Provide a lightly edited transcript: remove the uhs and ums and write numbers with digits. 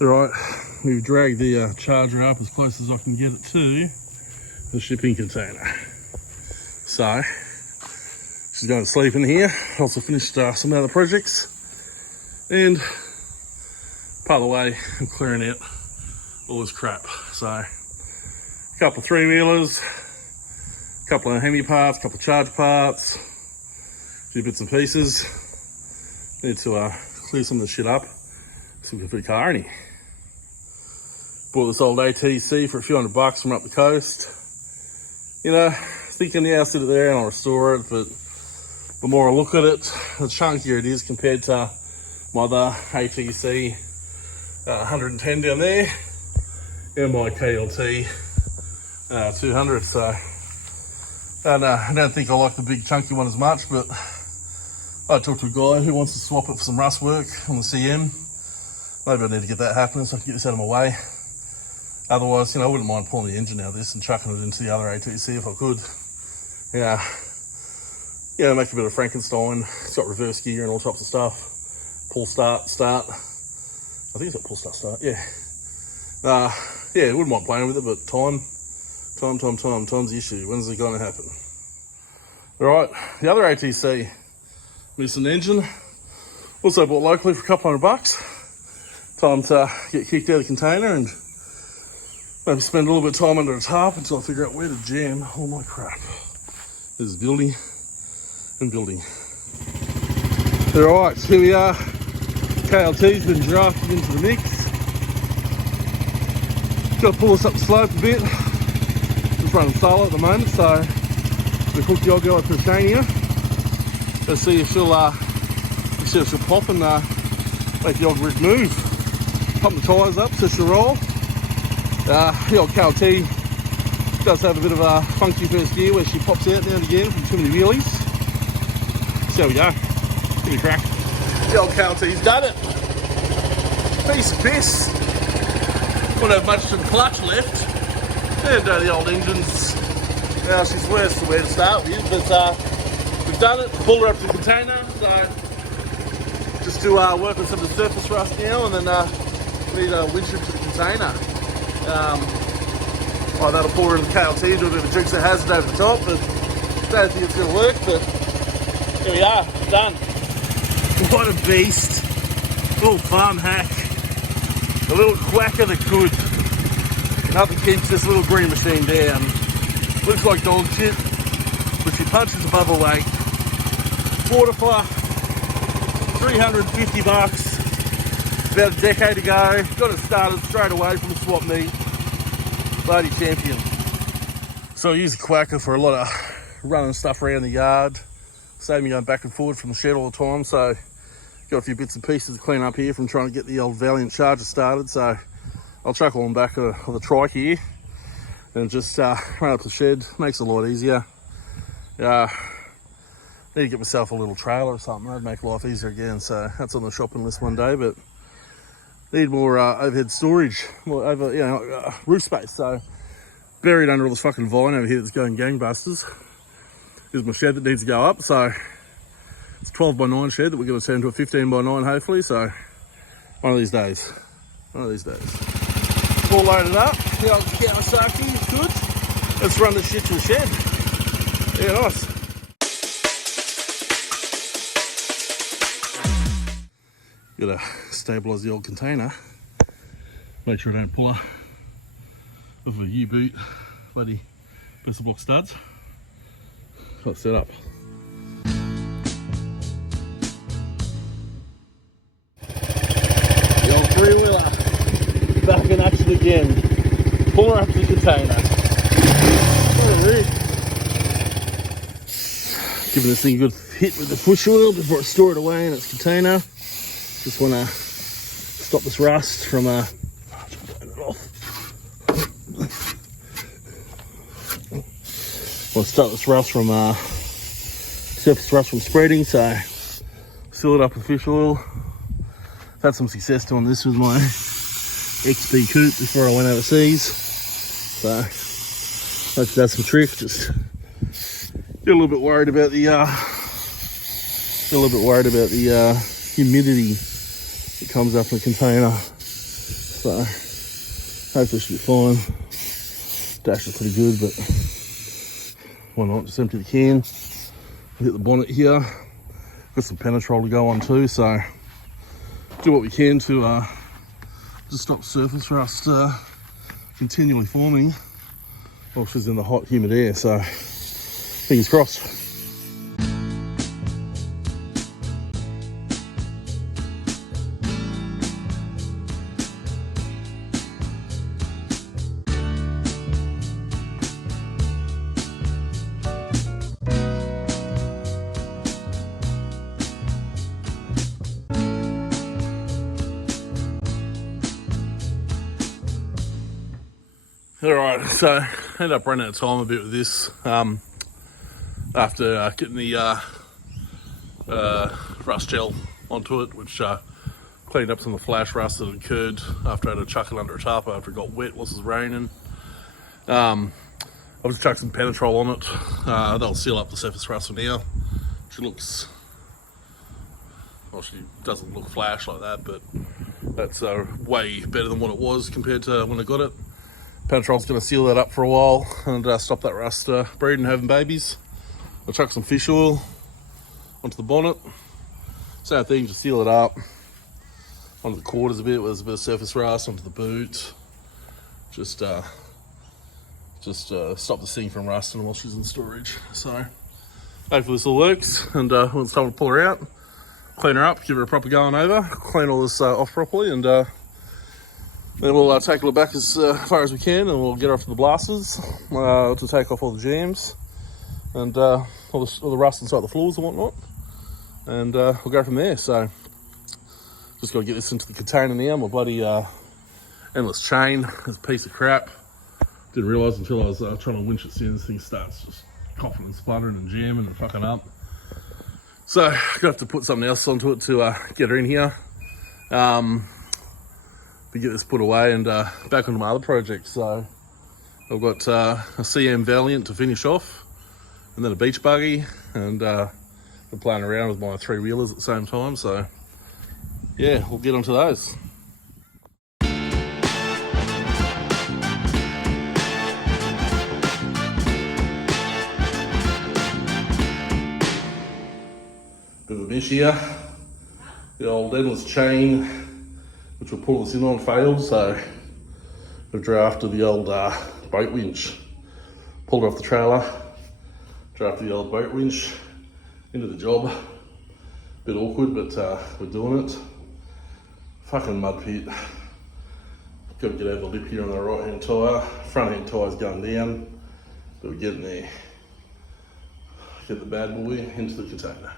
Alright, we've dragged the charger up as close as I can get it to the shipping container. So, she's going to sleep in here. Also finished some other projects. And part of the way, I'm clearing out all this crap. So, a couple of 3-wheelers, a couple of Hemi parts, a couple of charge parts, a few bits and pieces. Need to clear some of the shit up. So we can put a car in here. Bought this old ATC for a few $100 from up the coast. You know, thinking, yeah, I'll sit it there and I'll restore it, but the more I look at it, the chunkier it is compared to my other ATC 110 down there and my KLT 200. So I don't think I like the big chunky one as much, but I talked to a guy who wants to swap it for some rust work on the CM. Maybe I need to get that happening so I can get this out of my way. Otherwise, you know, I wouldn't mind pulling the engine out of this and chucking it into the other ATC if I could. Yeah, make a bit of Frankenstein. It's got reverse gear and all types of stuff. Pull start. I think it's got pull start, yeah. Yeah, wouldn't mind playing with it, but time's the issue. When's it gonna happen? All right, the other ATC, missing engine. Also bought locally for a couple $100. Time to get kicked out of the container and maybe spend a little bit of time under the tarp until I figure out where to jam all my crap. This is building and building. All right, here we are. KLT's been drafted into the mix. Got to pull this up the slope a bit. Just running solo at the moment, so we hook the old girl up to the chain here. Let's see if she'll pop and make the old rig move. Pump the tyres up so she'll roll. The old KLT does have a bit of a funky first gear where she pops out now and again from too many wheelies. So there we go. Give me a crack. The old KLT's done it. Piece of piss. Won't have much to the clutch left. And the old engine's, well, she's worse to where to start with, but we've done it. Pulled her up to the container, so just to work on some of the surface rust now, and then need a Winching to the container. That'll pull her in the KLT, do a bit of a Dukes of Hazzard over the top, but don't think it's going to work, but here we are, done. What a beast. Little farm hack. A little quacker that could. Nothing keeps this little green machine down. Looks like dog shit, but she punches above her weight. Bought her for $350. About a decade ago. Got it started straight away from the swap meet. Bloody champion. So I use the Quacker for a lot of running stuff around the yard. Save me going back and forward from the shed all the time. So got a few bits and pieces to clean up here from trying to get the old Valiant Charger started. So I'll chuck on the back of the trike here and just run up the shed. Makes it a lot easier. Need to get myself a little trailer or something. That'd make life easier again. So that's on the shopping list one day, but need more overhead storage, more roof space. So buried under all this fucking vine over here that's going gangbusters is my shed that needs to go up. So it's a 12x9 shed that we're going to turn to a 15x9 hopefully. So one of these days. All loaded up. The old Kawasaki is good. Let's run this shit to the shed. Yeah, nice. Gotta stabilise the old container. Make sure I don't pull her with a U-boot, bloody pistol block studs. Got set up. The old 3-wheeler back in action again. Pull her up to the container. Giving this thing a good hit with the push oil before I store it away in its container. Just want to stop this rust from turn it off. Want to stop this rust from surface rust from spreading, so seal it up with fish oil. I've had some success doing this with my XB coupe before I went overseas, so hopefully that's the trick. Just get a little bit worried about the humidity that comes up in the container. So hopefully should be fine. Dash is pretty good, but why not? Just empty the can. Hit the bonnet here. Got some penetrol to go on too, so do what we can to just stop surface rust continually forming while she's in the hot, humid air. So fingers crossed. Alright, so I ended up running out of time a bit with this after getting the rust gel onto it, which cleaned up some of the flash rust that had occurred after I had to chuck it under a tarp after it got wet whilst it was raining. I just chucked some penetrol on it. That'll seal up the surface rust for now. She looks, well, she doesn't look flash like that, but that's way better than what it was compared to when I got it. Penetrol's going to seal that up for a while and stop that rust breeding and having babies. I'll chuck some fish oil onto the bonnet. Same thing, just seal it up. Onto the quarters a bit where there's a bit of surface rust, onto the boot. Just stop the thing from rusting while she's in storage. So hopefully this all works, and when it's time to pull her out, clean her up, give her a proper going over, clean all this off properly, and then we'll take her back as far as we can, and we'll get her off to the blasters to take off all the jams and all the rust inside the floors and whatnot, and we'll go from there. So just got to get this into the container now. My bloody endless chain is a piece of crap. Didn't realise until I was trying to winch it soon, this thing starts just coughing and spluttering and jamming and fucking up. So I'm gonna have to put something else onto it to get her in here. Get this put away and back onto my other project. So I've got a CM Valiant to finish off, and then a beach buggy, and I'm playing around with my 3-wheelers at the same time. So yeah, we'll get onto those. Bit of a mess here. The old endless chain, which will pull this in on, failed, so I've drafted the old boat winch, pulled it off the trailer, drafted the old boat winch into the job. Bit awkward, but we're doing it. Fucking mud pit. Got to get over the lip here on the right hand tyre. Front hand tyre's going down, but we're getting there. Get the bad boy into the container.